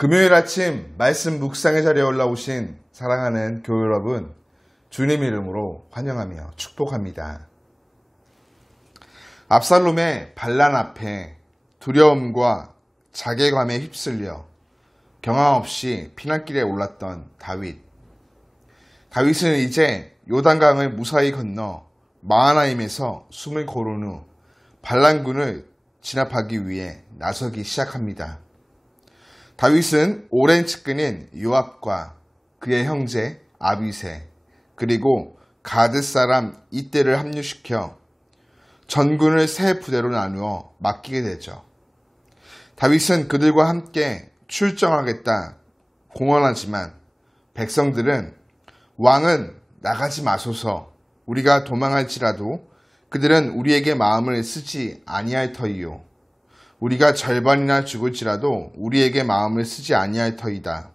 금요일 아침 말씀 묵상의 자리에 올라오신 사랑하는 교회 여러분, 주님 이름으로 환영하며 축복합니다. 압살롬의 반란 앞에 두려움과 자괴감에 휩쓸려 경황 없이 피난길에 올랐던 다윗. 다윗은 이제 요단강을 무사히 건너 마하나임에서 숨을 고른 후 반란군을 진압하기 위해 나서기 시작합니다. 다윗은 오랜 측근인 요압과 그의 형제 아비새 그리고 가드 사람 이때를 합류시켜 전군을 세 부대로 나누어 맡기게 되죠. 다윗은 그들과 함께 출정하겠다 공언하지만 백성들은 왕은 나가지 마소서, 우리가 도망할지라도 그들은 우리에게 마음을 쓰지 아니할 터이요, 우리가 절반이나 죽을지라도 우리에게 마음을 쓰지 아니할 터이다.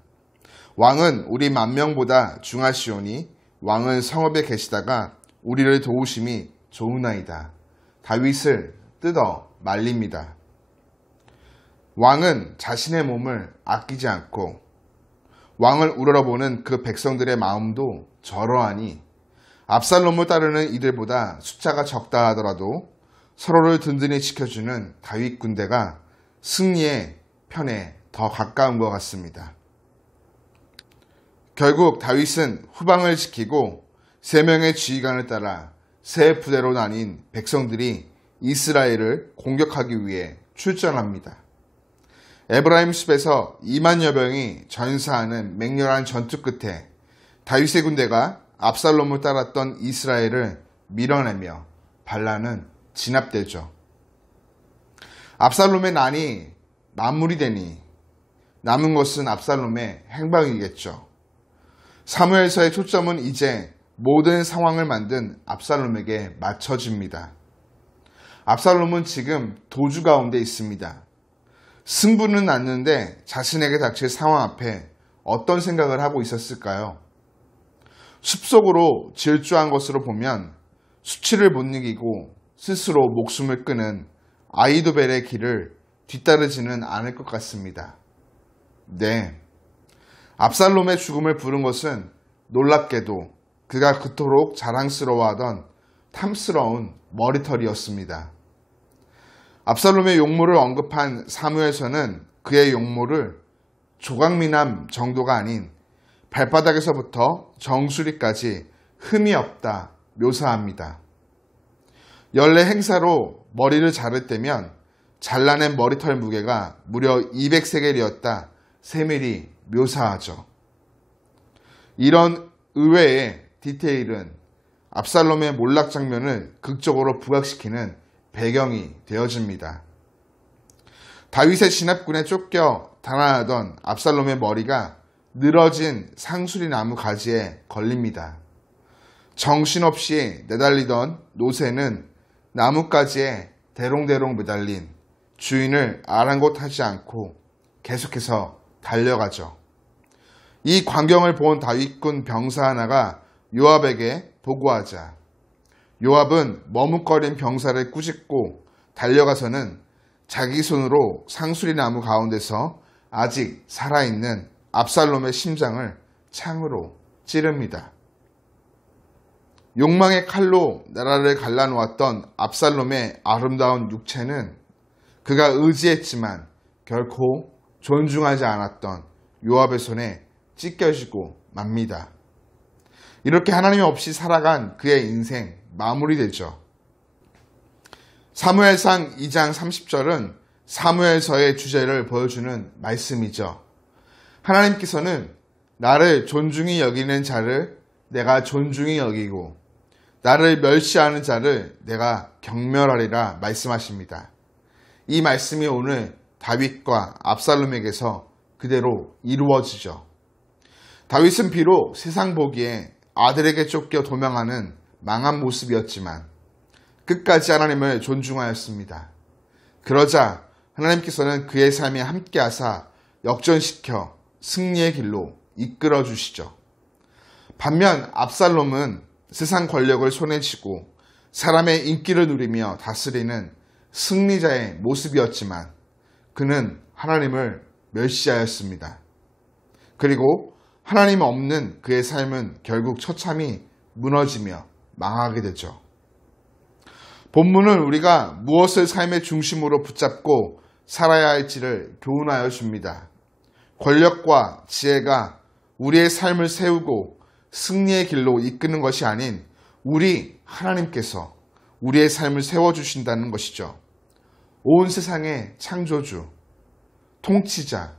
왕은 우리 만명보다 중하시오니 왕은 성읍에 계시다가 우리를 도우심이 좋으나이다. 다윗을 뜯어 말립니다. 왕은 자신의 몸을 아끼지 않고 왕을 우러러보는 그 백성들의 마음도 저러하니 압살롬을 따르는 이들보다 숫자가 적다 하더라도 서로를 든든히 지켜주는 다윗 군대가 승리의 편에 더 가까운 것 같습니다. 결국 다윗은 후방을 지키고 세 명의 지휘관을 따라 세 부대로 나뉜 백성들이 이스라엘을 공격하기 위해 출전합니다. 에브라임 숲에서 2만여 명이 전사하는 맹렬한 전투 끝에 다윗의 군대가 압살롬을 따랐던 이스라엘을 밀어내며 반란은 진압되죠. 압살롬의 난이 마무리되니 남은 것은 압살롬의 행방이겠죠. 사무엘서의 초점은 이제 모든 상황을 만든 압살롬에게 맞춰집니다. 압살롬은 지금 도주 가운데 있습니다. 승부는 났는데 자신에게 닥칠 상황 앞에 어떤 생각을 하고 있었을까요? 숲속으로 질주한 것으로 보면 수치를 못 이기고 스스로 목숨을 끊은 아히도벨의 길을 뒤따르지는 않을 것 같습니다. 네, 압살롬의 죽음을 부른 것은 놀랍게도 그가 그토록 자랑스러워하던 탐스러운 머리털이었습니다. 압살롬의 용모를 언급한 사무엘서는 그의 용모를 조각미남 정도가 아닌 발바닥에서부터 정수리까지 흠이 없다 묘사합니다. 연례 행사로 머리를 자를 때면 잘라낸 머리털 무게가 무려 200세겔이었다 세밀히 묘사하죠. 이런 의외의 디테일은 압살롬의 몰락 장면을 극적으로 부각시키는 배경이 되어집니다. 다윗의 진압군에 쫓겨 달아나던 압살롬의 머리가 늘어진 상수리 나무 가지에 걸립니다. 정신없이 내달리던 노새는 나뭇가지에 대롱대롱 매달린 주인을 아랑곳하지 않고 계속해서 달려가죠. 이 광경을 본 다윗군 병사 하나가 요압에게 보고하자 요압은 머뭇거린 병사를 꾸짖고 달려가서는 자기 손으로 상수리 나무 가운데서 아직 살아있는 압살롬의 심장을 창으로 찌릅니다. 욕망의 칼로 나라를 갈라놓았던 압살롬의 아름다운 육체는 그가 의지했지만 결코 존중하지 않았던 요압의 손에 찢겨지고 맙니다. 이렇게 하나님 없이 살아간 그의 인생 마무리되죠. 사무엘상 2장 30절은 사무엘서의 주제를 보여주는 말씀이죠. 하나님께서는 나를 존중히 여기는 자를 내가 존중히 여기고 나를 멸시하는 자를 내가 경멸하리라 말씀하십니다. 이 말씀이 오늘 다윗과 압살롬에게서 그대로 이루어지죠. 다윗은 비록 세상 보기에 아들에게 쫓겨 도망하는 망한 모습이었지만 끝까지 하나님을 존중하였습니다. 그러자 하나님께서는 그의 삶에 함께하사 역전시켜 승리의 길로 이끌어 주시죠. 반면 압살롬은 세상 권력을 손에 쥐고 사람의 인기를 누리며 다스리는 승리자의 모습이었지만 그는 하나님을 멸시하였습니다. 그리고 하나님 없는 그의 삶은 결국 처참히 무너지며 망하게 되죠. 본문은 우리가 무엇을 삶의 중심으로 붙잡고 살아야 할지를 교훈하여 줍니다. 권력과 지혜가 우리의 삶을 세우고 승리의 길로 이끄는 것이 아닌 우리 하나님께서 우리의 삶을 세워주신다는 것이죠. 온 세상의 창조주, 통치자,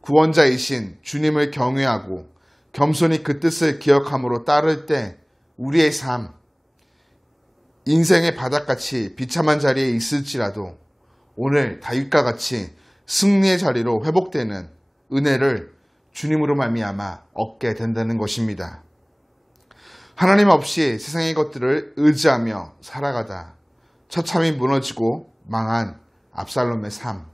구원자이신 주님을 경외하고 겸손히 그 뜻을 기억함으로 따를 때 우리의 삶, 인생의 바닥같이 비참한 자리에 있을지라도 오늘 다윗과 같이 승리의 자리로 회복되는 은혜를 주님으로 말미암아 얻게 된다는 것입니다. 하나님 없이 세상의 것들을 의지하며 살아가다 처참히 무너지고 망한 압살롬의 삶.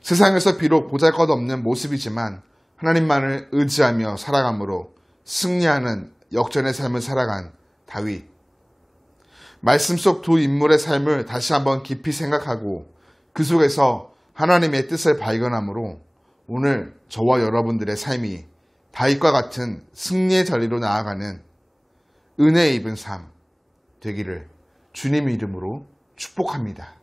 세상에서 비록 보잘것없는 모습이지만 하나님만을 의지하며 살아감으로 승리하는 역전의 삶을 살아간 다윗. 말씀 속 두 인물의 삶을 다시 한번 깊이 생각하고 그 속에서 하나님의 뜻을 발견함으로 오늘 저와 여러분들의 삶이 다윗과 같은 승리의 자리로 나아가는 은혜에 입은 삶 되기를 주님의 이름으로 축복합니다.